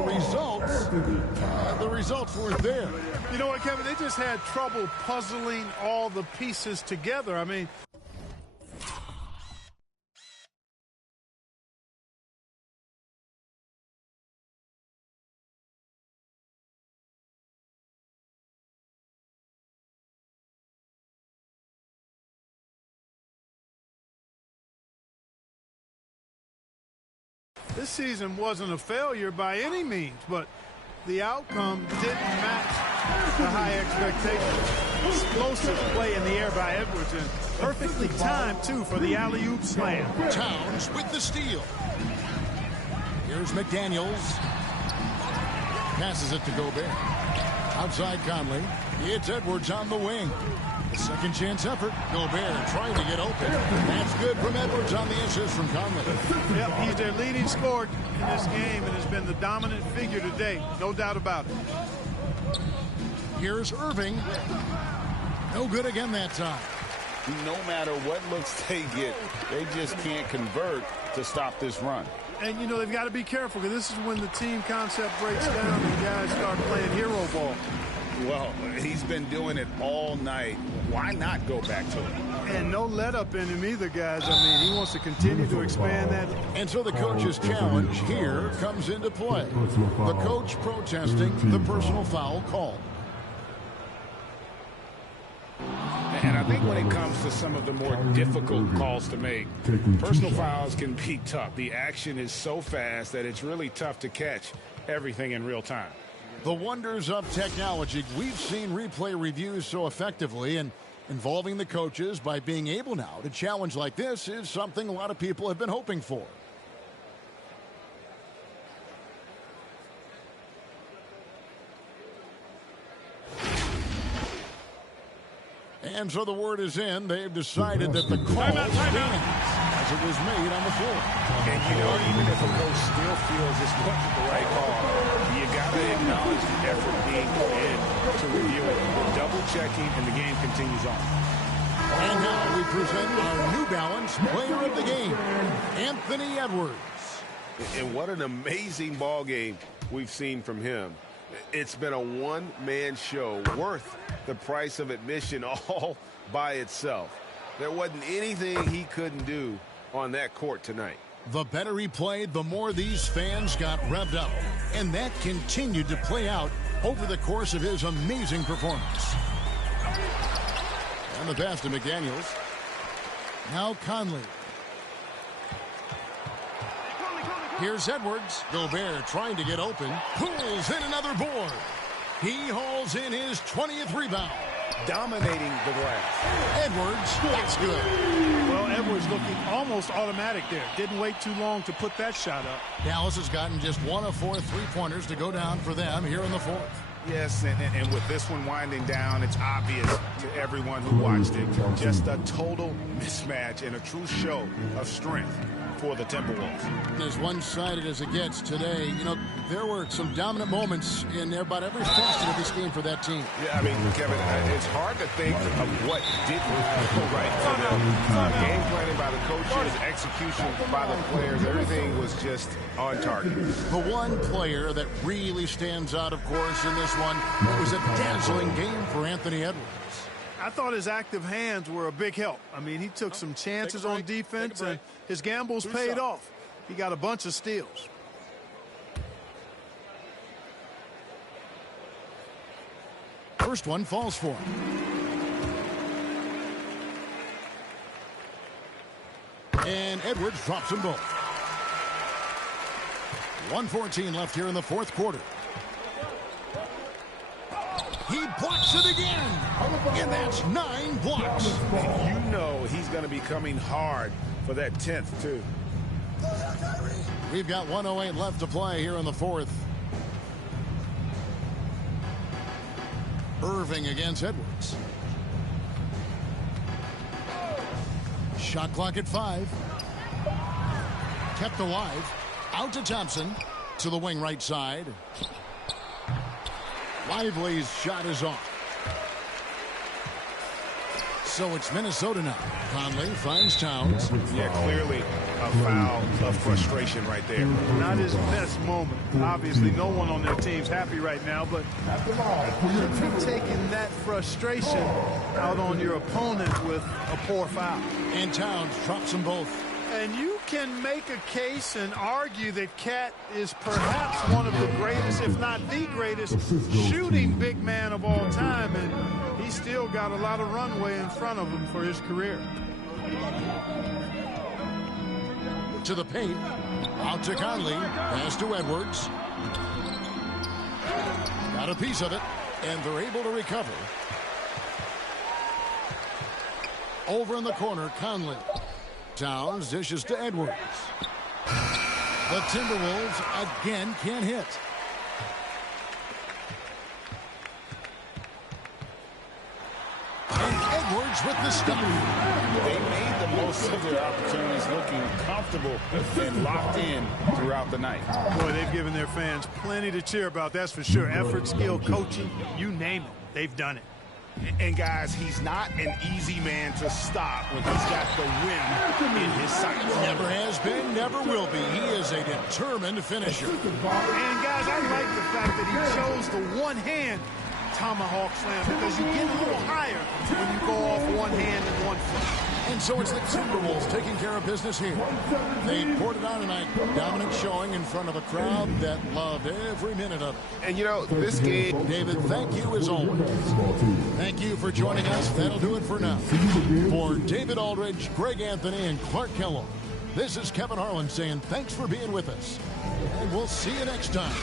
results weren't there. You know what, Kevin? They just had trouble puzzling all the pieces together. I mean, this season wasn't a failure by any means, but the outcome didn't match the high expectations. Explosive play in the air by Edwards, and perfectly timed, too, for the alley-oop slam. Towns with the steal. Here's McDaniels. Passes it to Gobert. Outside Conley. It's Edwards on the wing. The second chance effort. Gobert trying to get open. That's good from Edwards on the assist from Conley. Yep, he's their leading scorer in this game and has been the dominant figure today. No doubt about it. Here's Irving. No good again that time. No matter what looks they get, they just can't convert to stop this run. And, you know, they've got to be careful because this is when the team concept breaks down and guys start playing hero ball. Well, he's been doing it all night. Why not go back to it? And no let up in him either, guys. I mean, he wants to continue to expand that. And so the coach's challenge here comes into play. The coach protesting the personal foul call. And I think when it comes to some of the more difficult calls to make, personal fouls can be tough. The action is so fast that it's really tough to catch everything in real time. The wonders of technology. We've seen replay reviews so effectively, and involving the coaches by being able now to challenge like this is something a lot of people have been hoping for. And so the word is in. They've decided that the call stands as it was made on the floor. And you know, even if a coach still feels this wasn't the right call, you got to acknowledge the effort being put in to review it. We're double checking, and the game continues on. And now we present our New Balance player of the game, Anthony Edwards. And what an amazing ball game we've seen from him. It's been a one-man show worth the price of admission all by itself. There wasn't anything he couldn't do on that court tonight. The better he played, the more these fans got revved up. And that continued to play out over the course of his amazing performance. And the pass to McDaniels. Now Conley. Here's Edwards. Gobert trying to get open. Pulls in another board. He hauls in his 20th rebound. Dominating the glass. Edwards, that's good. Well, Edwards looking almost automatic there. Didn't wait too long to put that shot up. Dallas has gotten just 1 of 4 three-pointers to go down for them here in the fourth. Yes, and with this one winding down, it's obvious to everyone who watched it. Just a total mismatch and a true show of strength for the Timberwolves. As one-sided as it gets today, you know, there were some dominant moments in about every facet of this game for that team. Yeah, I mean, Kevin, it's hard to think of what didn't go right for them. Game planning by the coaches, execution by the players, everything was just on target. The one player that really stands out, of course, in this one was a dazzling game for Anthony Edwards. I thought his active hands were a big help. I mean, he took some chances on defense, and his gambles paid off. He got a bunch of steals. First one falls for him. And Edwards drops them both. 1:14 left here in the fourth quarter. He blocks it again, and that's 9 blocks. You know he's going to be coming hard for that 10th, too. We've got 1:08 left to play here in the fourth. Irving against Edwards. Shot clock at 5. Kept alive. Out to Thompson. To the wing right side. Lively's shot is off. So it's Minnesota now. Conley finds Towns. Yeah, clearly a foul of frustration right there. Not his best moment. Obviously, no one on their team's happy right now, but you're taking that frustration out on your opponent with a poor foul. And Towns drops them both. And you can make a case and argue that Cat is perhaps one of the greatest, if not the greatest, shooting big man of all time. And he's still got a lot of runway in front of him for his career. To the paint. Out to Conley. Pass to Edwards. Got a piece of it. And they're able to recover. Over in the corner, Conley. Towns dishes to Edwards. The Timberwolves again can't hit. And Edwards with the stop. They made the most of their opportunities, looking comfortable and locked in throughout the night. Boy, they've given their fans plenty to cheer about, that's for sure. Effort, skill, coaching, you name it. They've done it. And guys, he's not an easy man to stop when he's got the win in his sights. Never has been, never will be. He is a determined finisher. And guys, I like the fact that he chose the one hand tomahawk slam because you get a little higher when you go off one hand and one foot. And so it's the Timberwolves taking care of business here. They poured it on tonight. Dominant showing in front of a crowd that loved every minute of it. And, you know, this game... David, thank you as always. Thank you for joining us. That'll do it for now. For David Aldridge, Greg Anthony, and Clark Kellogg, this is Kevin Harlan saying thanks for being with us. And we'll see you next time.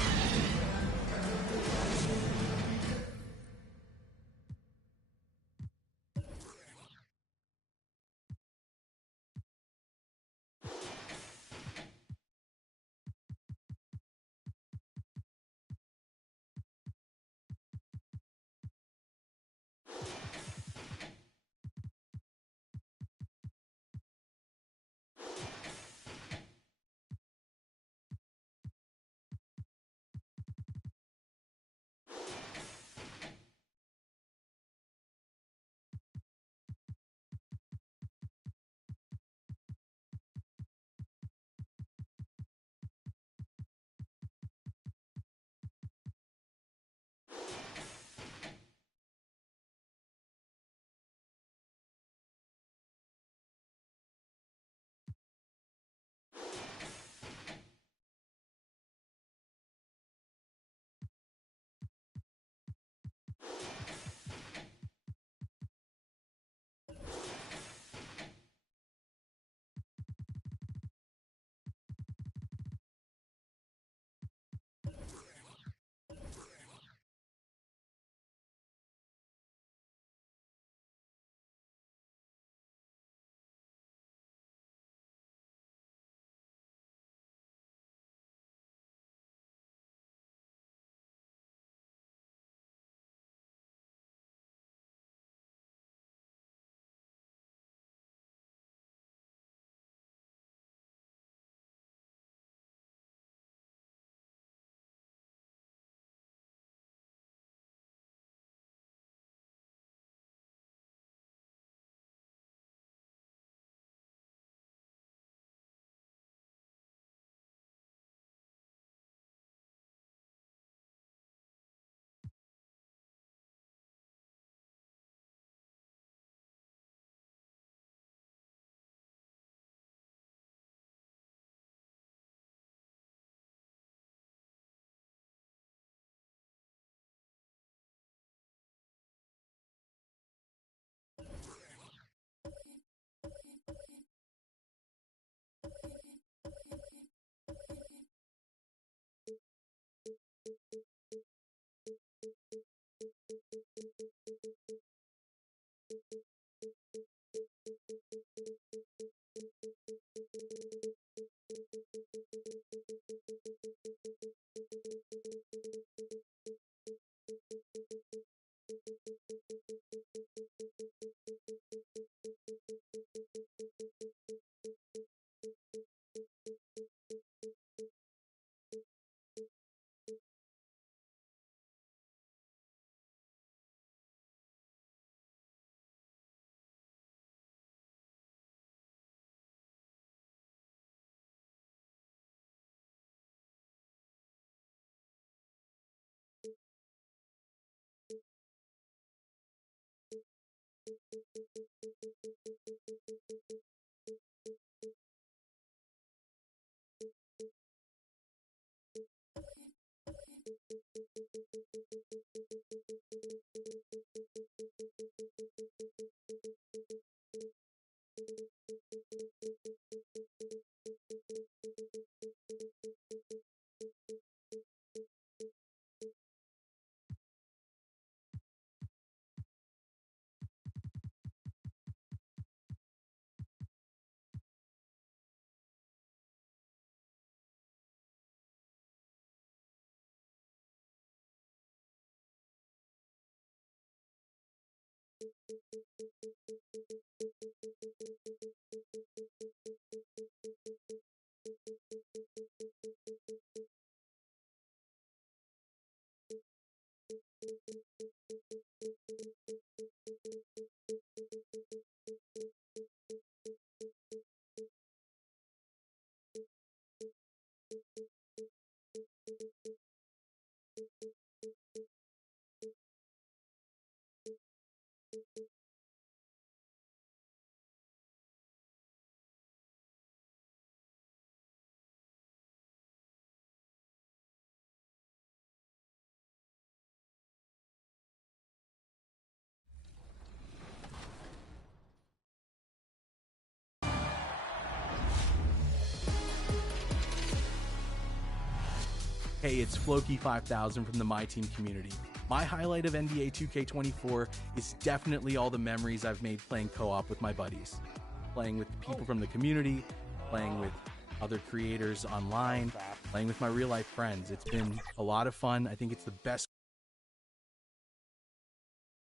Hey, it's Floki5000 from the My Team community. My highlight of NBA 2K24 is definitely all the memories I've made playing co-op with my buddies. Playing with people from the community, playing with other creators online, playing with my real-life friends. It's been a lot of fun. I think it's the best.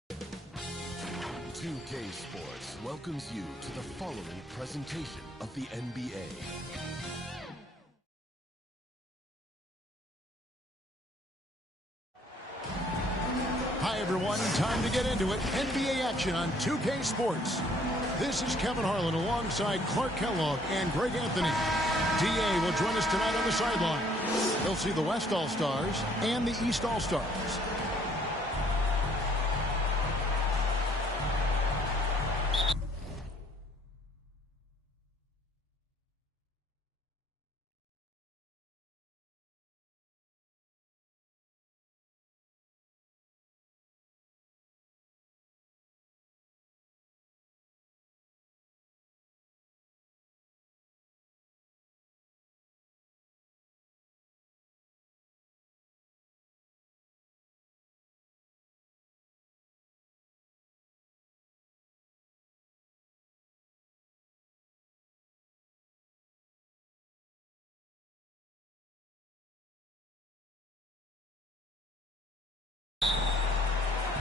2K Sports welcomes you to the following presentation of the NBA. Hi, everyone. Time to get into it. NBA action on 2K Sports. This is Kevin Harlan alongside Clark Kellogg and Greg Anthony. DA will join us tonight on the sideline. He'll see the West All-Stars and the East All-Stars.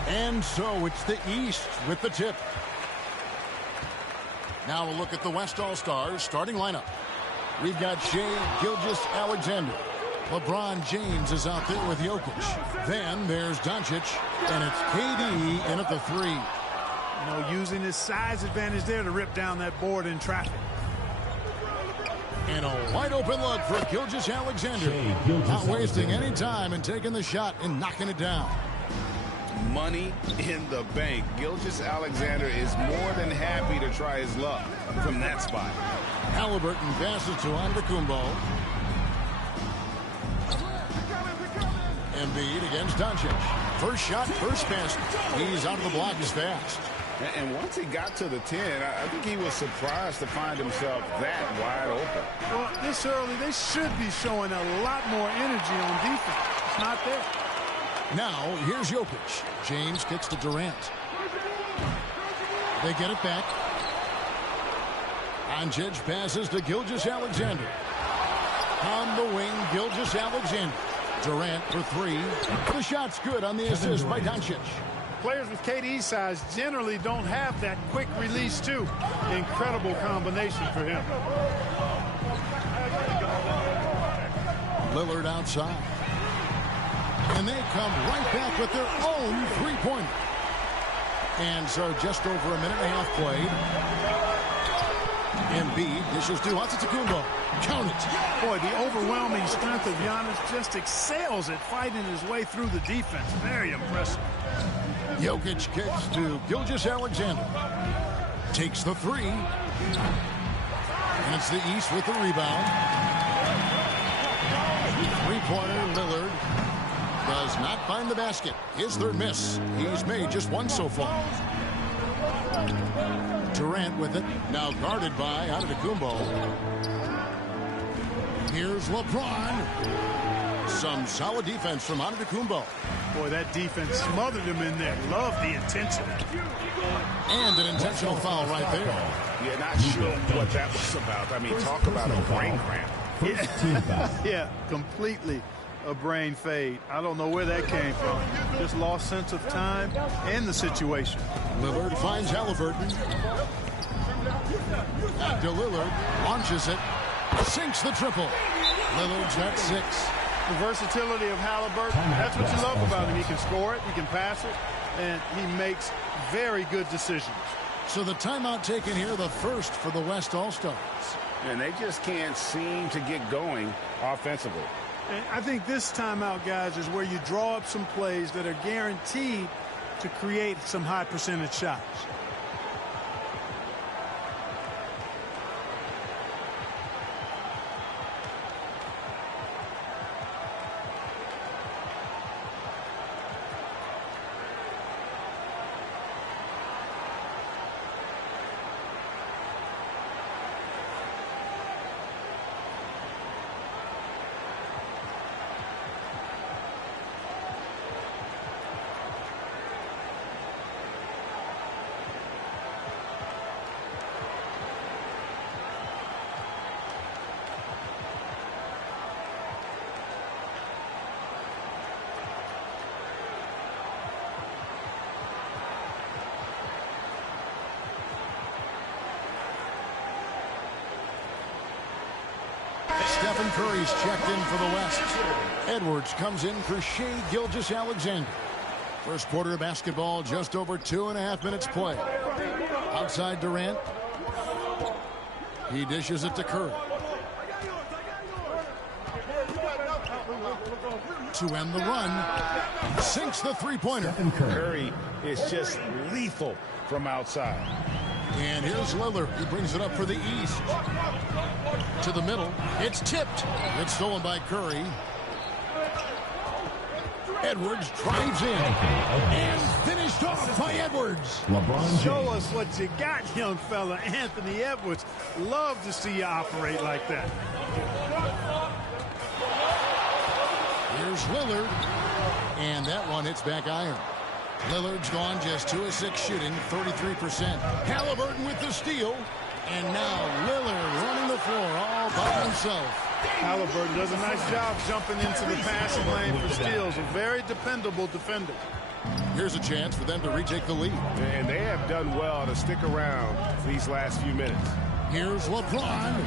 And so it's the East with the tip. Now we'll look at the West All-Stars starting lineup. We've got Shai Gilgeous-Alexander. LeBron James is out there with Jokic. Then there's Doncic, and it's KD in at the 3. You know, using his size advantage there to rip down that board in traffic. And a wide open look for Gilgeous-Alexander. Not wasting any time and taking the shot and knocking it down. Money in the bank. Gilgeous-Alexander is more than happy to try his luck from that spot. Halliburton passes to Antetokounmpo. Embiid against Doncic. First shot, first pass. He's out of the block as fast. And once he got to the 10, I think he was surprised to find himself that wide open. Well, this early, they should be showing a lot more energy on defense. It's not there. Now, here's Jokic. James kicks to Durant. They get it back. Doncic passes to Gilgeous-Alexander. On the wing, Gilgeous-Alexander. Durant for 3. The shot's good on the assist by Doncic. Players with KD's size generally don't have that quick release, too. Incredible combination for him. Lillard outside. And they come right back with their own three-pointer. And so just over a minute and a half played. Embiid dishes to Antetokounmpo. Count it. Boy, the overwhelming strength of Giannis just excels at fighting his way through the defense. Very impressive. Jokic kicks to Gilgeous-Alexander. Takes the 3. And it's the East with the rebound. Three-pointer, Lillard. Does not find the basket. His third miss. He's made just one so far. Durant with it. Now guarded by Antetokounmpo. Here's LeBron. Some solid defense from Antetokounmpo. Boy, that defense smothered him in there. Love the intensity. And an intentional foul right there. Yeah, not sure what that was about. I mean, talk about a brain cramp. Yeah, completely a brain fade. I don't know where that came from. Just lost sense of time and the situation. Lillard finds Halliburton. Back to Lillard. Launches it. Sinks the triple. Lillard's at 6. The versatility of Halliburton, that's what you love about him. He can score it, he can pass it, and he makes very good decisions. So the timeout taken here, the first for the West All-Stars. And they just can't seem to get going offensively. And I think this timeout, guys, is where you draw up some plays that are guaranteed to create some high percentage shots. Stephen Curry's checked in for the West. Edwards comes in for Shai Gilgeous-Alexander. First quarter of basketball, just over 2.5 minutes play. Outside Durant. He dishes it to Curry. To end the run, sinks the three-pointer. Curry is just lethal from outside. And here's Lillard. He brings it up for the East. To the middle. It's tipped. It's stolen by Curry. Edwards drives in. And finished off by Edwards. Show us what you got, young fella. Anthony Edwards. Love to see you operate like that. Here's Lillard. And that one hits back iron. Lillard's gone just 2 of 6 shooting, 33%. Halliburton with the steal. And now Lillard running the floor all by himself. Halliburton does a nice job jumping into the passing lane for steals. A very dependable defender. Here's a chance for them to retake the lead. And they have done well to stick around these last few minutes. Here's LeBron.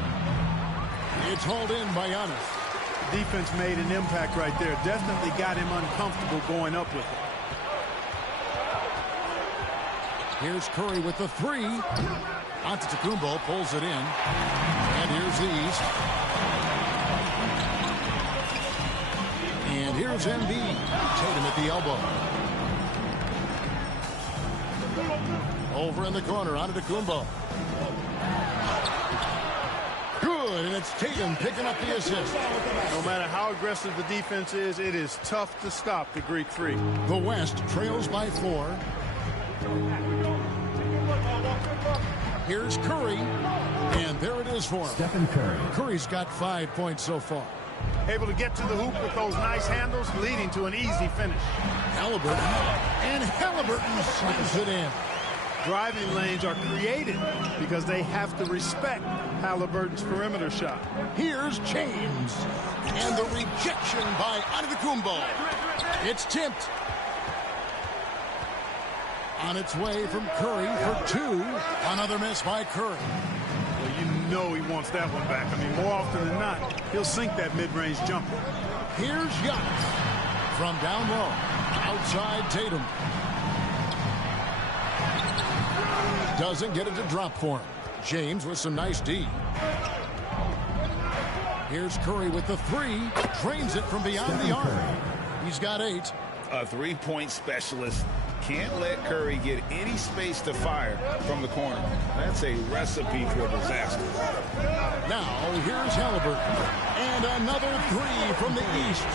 It's hauled in by Giannis. Defense made an impact right there. Definitely got him uncomfortable going up with it. Here's Curry with the three. Antetokounmpo pulls it in. And here's the East. And here's Embiid. Tatum at the elbow. Over in the corner, Antetokounmpo. Good, and it's Tatum picking up the assist. No matter how aggressive the defense is, it is tough to stop the Greek Freak. The West trails by 4. Here's Curry, and there it is for him. Stephen Curry. Curry's got 5 points so far. Able to get to the hoop with those nice handles, leading to an easy finish. Halliburton, and Halliburton slams it in. Driving lanes are created because they have to respect Halliburton's perimeter shot. Here's James, and the rejection by Antetokounmpo. It's tipped. On its way from Curry for 2. Another miss by Curry. Well, you know he wants that one back. I mean, more often than not, he'll sink that mid-range jumper. Here's Giannis from down low. Outside Tatum. Doesn't get it to drop for him. James with some nice D. Here's Curry with the 3. Trains it from beyond the arc. He's got 8. A three-point specialist. Can't let Curry get any space to fire from the corner. That's a recipe for disaster. Now, here's Halliburton. And another 3 from the East.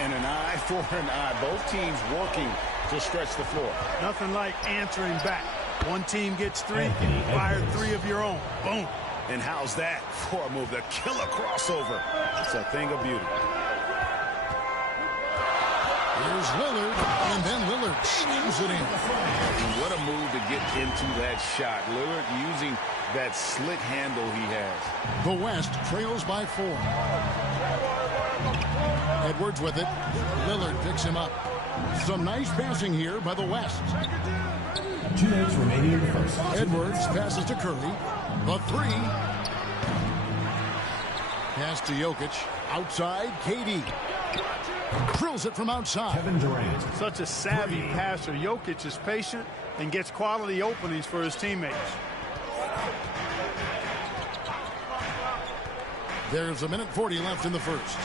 And an eye for an eye. Both teams working to stretch the floor. Nothing like answering back. One team gets 3, fire 3 of your own. Boom. And how's that for a move? The killer crossover. It's a thing of beauty. Here's Lillard, and then Lillard slams it in. And what a move to get into that shot. Lillard using that slick handle he has. The West trails by 4. Edwards with it. Lillard picks him up. Some nice passing here by the West. 2 minutes remaining in the first. Edwards passes to Curry. The 3. Pass to Jokic. Outside, KD. Drills it from outside. Kevin Durant. Such a savvy passer. Jokic is patient and gets quality openings for his teammates. There's 1:40 left in the first.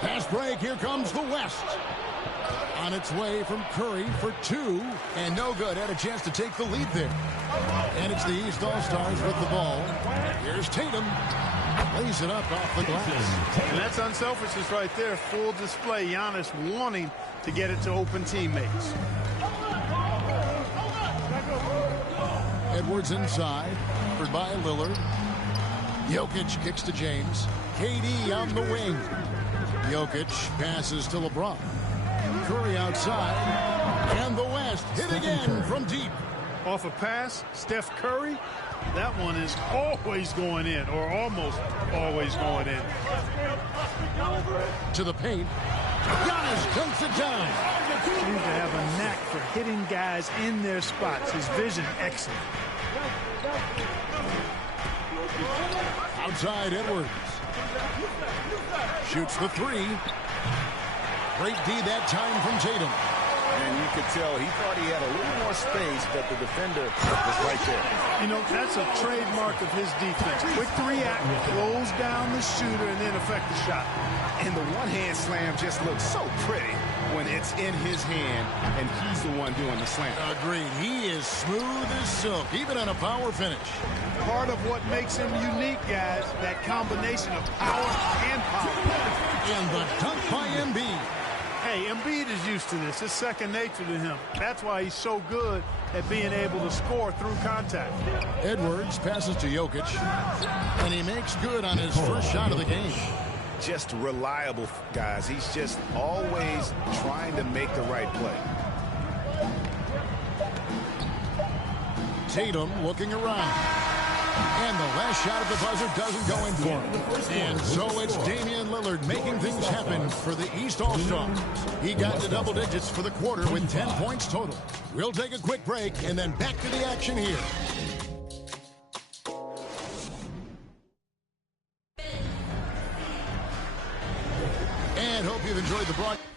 Pass break. Here comes the West. On its way from Curry for 2. And no good. Had a chance to take the lead there. And it's the East All-Stars with the ball. Here's Tatum. Lays it up off the glass. And that's unselfishness right there. Full display. Giannis wanting to get it to open teammates. Edwards inside. Covered by Lillard. Jokic kicks to James. KD on the wing. Jokic passes to LeBron. Curry outside. And the West hit again from deep. Off a pass, Steph Curry. That one is always going in, or almost always going in. To the paint. Giannis dunks it down. Seems to have a knack for hitting guys in their spots. His vision excellent. Outside Edwards. Shoots the 3. Great D that time from Tatum. And you could tell he thought he had a little more space, but the defender was right there. You know, that's a trademark of his defense. Quick to react, close down the shooter, and then affect the shot. And the one-hand slam just looks so pretty when it's in his hand, and he's the one doing the slam. Agreed. He is smooth as silk, even on a power finish. Part of what makes him unique, guys, that combination of power and power. And the dunk by Embiid. Hey, Embiid is used to this. It's second nature to him. That's why he's so good at being able to score through contact. Edwards passes to Jokic, and he makes good on his first shot of the game. Just reliable, guys. He's just always trying to make the right play. Tatum looking around. And the last shot at the buzzer doesn't go in for him. And so it's Damian Lillard making things happen for the East All-Stars. He got to double digits for the quarter with 10 points total. We'll take a quick break and then back to the action here. And hope you've enjoyed the broadcast.